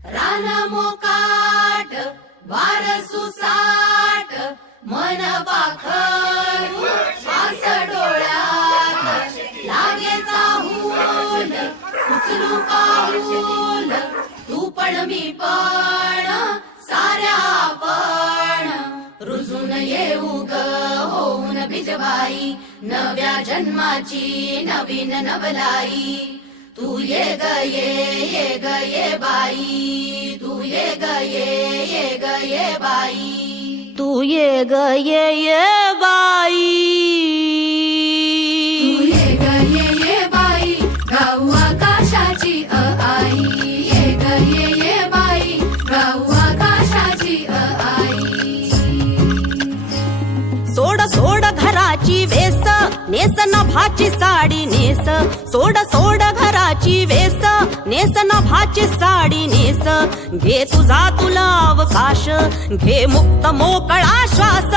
रान मोकाट वार सुसाट मन पाखरू श्वास डोळ्यात लागे चाहूल उचलू पाऊल तू पण मी पण साऱ्या आपण रुजून येऊ ग होऊन बिजबाई नव्या जन्माची नवीन नवलाई तू ये ग ये ग ये बाई तू ये ग ये बाई तू ये ग ये बाई तू ये ग ये बाई गाऊ आकाशाची आई ये ग ये बाई गाऊ आकाशाची आई सोड सोड घराची वेस नेस नभाची साडी नेस सोड सोड घराची वेस नेस नभाची साडी नेस घे तुझा तुला अवकाश घे मुक्त मोकळा श्वास